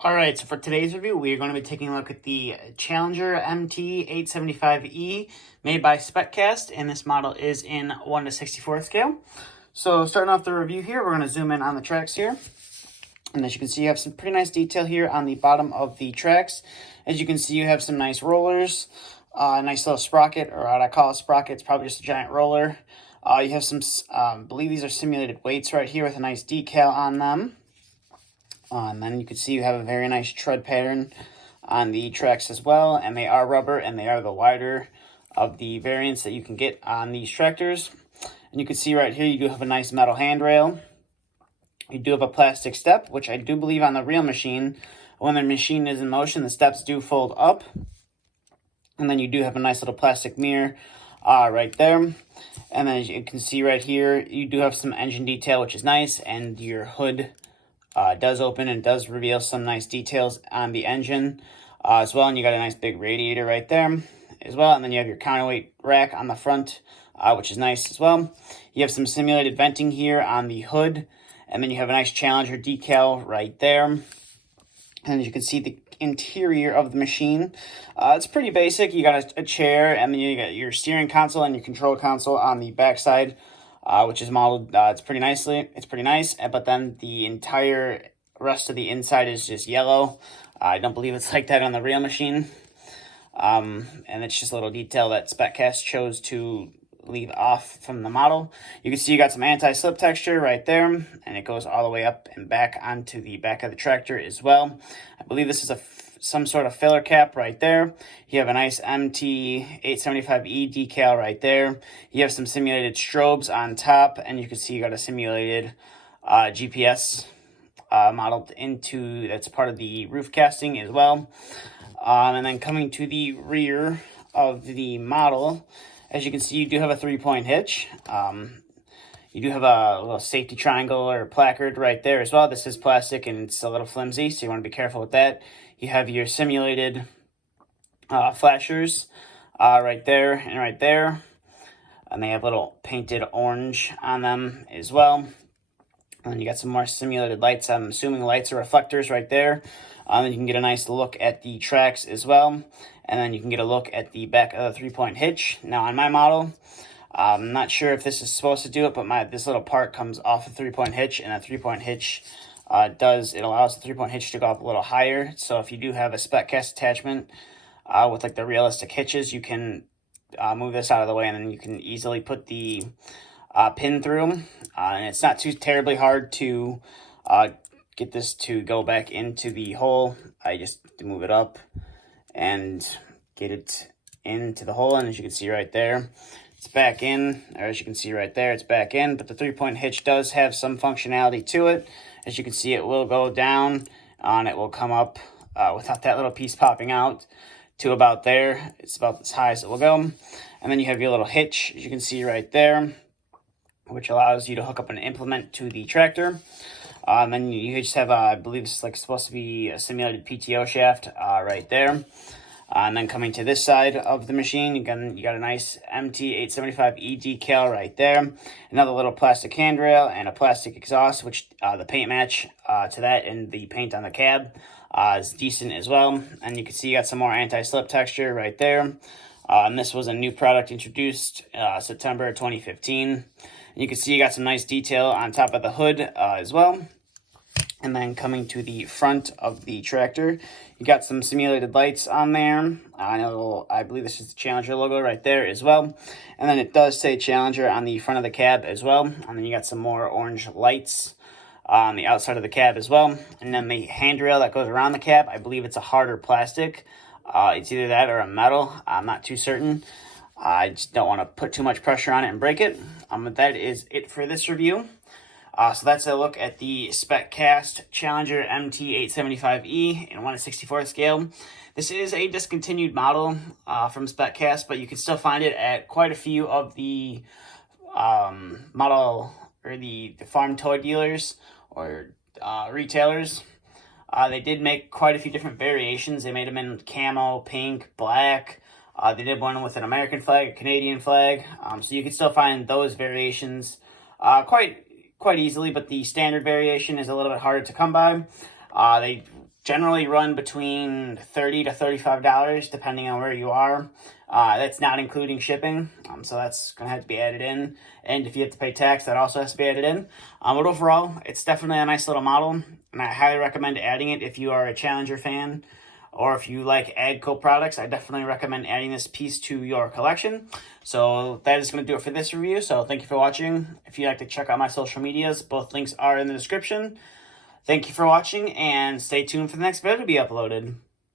All right, so for today's review, we are going to be taking a look at the Challenger MT875E made by SpecCast, and this model is in 1/64 scale. So starting off the review here, we're going to zoom in on the tracks here. And as you can see, you have some pretty nice detail here on the bottom of the tracks. As you can see, you have some nice rollers, a nice little sprocket, or what I call a sprocket. It's probably just a giant roller. You have some, I believe these are simulated weights right here with a nice decal on them. And then you can see you have a very nice tread pattern on the tracks as well, and they are rubber, and they are the wider of the variants that you can get on these tractors. And you can see right here you do have a nice metal handrail. You do have a plastic step, which I do believe on the real machine, when the machine is in motion, the steps do fold up. And then you do have a nice little plastic mirror right there. And then as you can see right here, you do have some engine detail, which is nice, and your hood does open and does reveal some nice details on the engine as well. And you got a nice big radiator right there as well. And then you have your counterweight rack on the front, which is nice as well. You have some simulated venting here on the hood. And then you have a nice Challenger decal right there. And as you can see, the interior of the machine, it's pretty basic. You got a chair, and then you got your steering console and your control console on the backside. Which is modeled, it's pretty nice, but then the entire rest of the inside is just yellow. I don't believe it's like that on the real machine. And it's just a little detail that SpecCast chose to leave off from the model. You can see you got some anti-slip texture right there, and it goes all the way up and back onto the back of the tractor as well. I believe this is some sort of filler cap right there. You have a nice MT875E decal right there. You have some simulated strobes on top, and you can see you got a simulated GPS modeled into, that's part of the roof casting as well. And then coming to the rear of the model, as you can see, you do have a 3-point hitch. You do have a little safety triangle or placard right there as well. This is plastic and it's a little flimsy, so you want to be careful with that. You have your simulated flashers right there and right there. And they have little painted orange on them as well. And then you got some more simulated lights. I'm assuming lights or reflectors right there. Then you can get a nice look at the tracks as well. And then you can get a look at the back of the 3-point hitch. Now on my model, I'm not sure if this is supposed to do it, but this little part comes off a 3-point hitch, and a 3-point hitch it allows the 3-point hitch to go up a little higher. So if you do have a SpecCast attachment with like the realistic hitches, you can move this out of the way, and then you can easily put the pin through. And it's not too terribly hard to get this to go back into the hole. I just move it up and get it into the hole, and as you can see right there, it's back in, or as you can see right there, it's back in. But the 3-point hitch does have some functionality to it. As you can see, it will go down and it will come up without that little piece popping out to about there. It's about as high as it will go. And then you have your little hitch, as you can see right there, which allows you to hook up an implement to the tractor. And then you just have, I believe it's like supposed to be a simulated PTO shaft right there. And then coming to this side of the machine, you got a nice MT875E decal right there. Another little plastic handrail and a plastic exhaust, which the paint match to that and the paint on the cab is decent as well. And you can see you got some more anti-slip texture right there. And this was a new product introduced September 2015. And you can see you got some nice detail on top of the hood as well. And then coming to the front of the tractor, you got some simulated lights on there. I believe this is the Challenger logo right there as well. And then it does say Challenger on the front of the cab as well. And then you got some more orange lights on the outside of the cab as well. And then the handrail that goes around the cab, I believe it's a harder plastic. It's either that or a metal. I'm not too certain. I just don't want to put too much pressure on it and break it. But that is it for this review. So that's a look at the SpecCast Challenger MT875E in 1/64 scale. This is a discontinued model from SpecCast, but you can still find it at quite a few of the model or the farm toy dealers or retailers. They did make quite a few different variations. They made them in camo, pink, black. They did one with an American flag, a Canadian flag. So you can still find those variations quite easily, but the standard variation is a little bit harder to come by. They generally run between $30 to $35 depending on where you are. That's not including shipping, so that's going to have to be added in. And if you have to pay tax, that also has to be added in. But overall, it's definitely a nice little model, and I highly recommend adding it if you are a Challenger fan. Or if you like AGCO products, I definitely recommend adding this piece to your collection. So that is going to do it for this review. So thank you for watching. If you'd like to check out my social medias, both links are in the description. Thank you for watching, and stay tuned for the next video to be uploaded.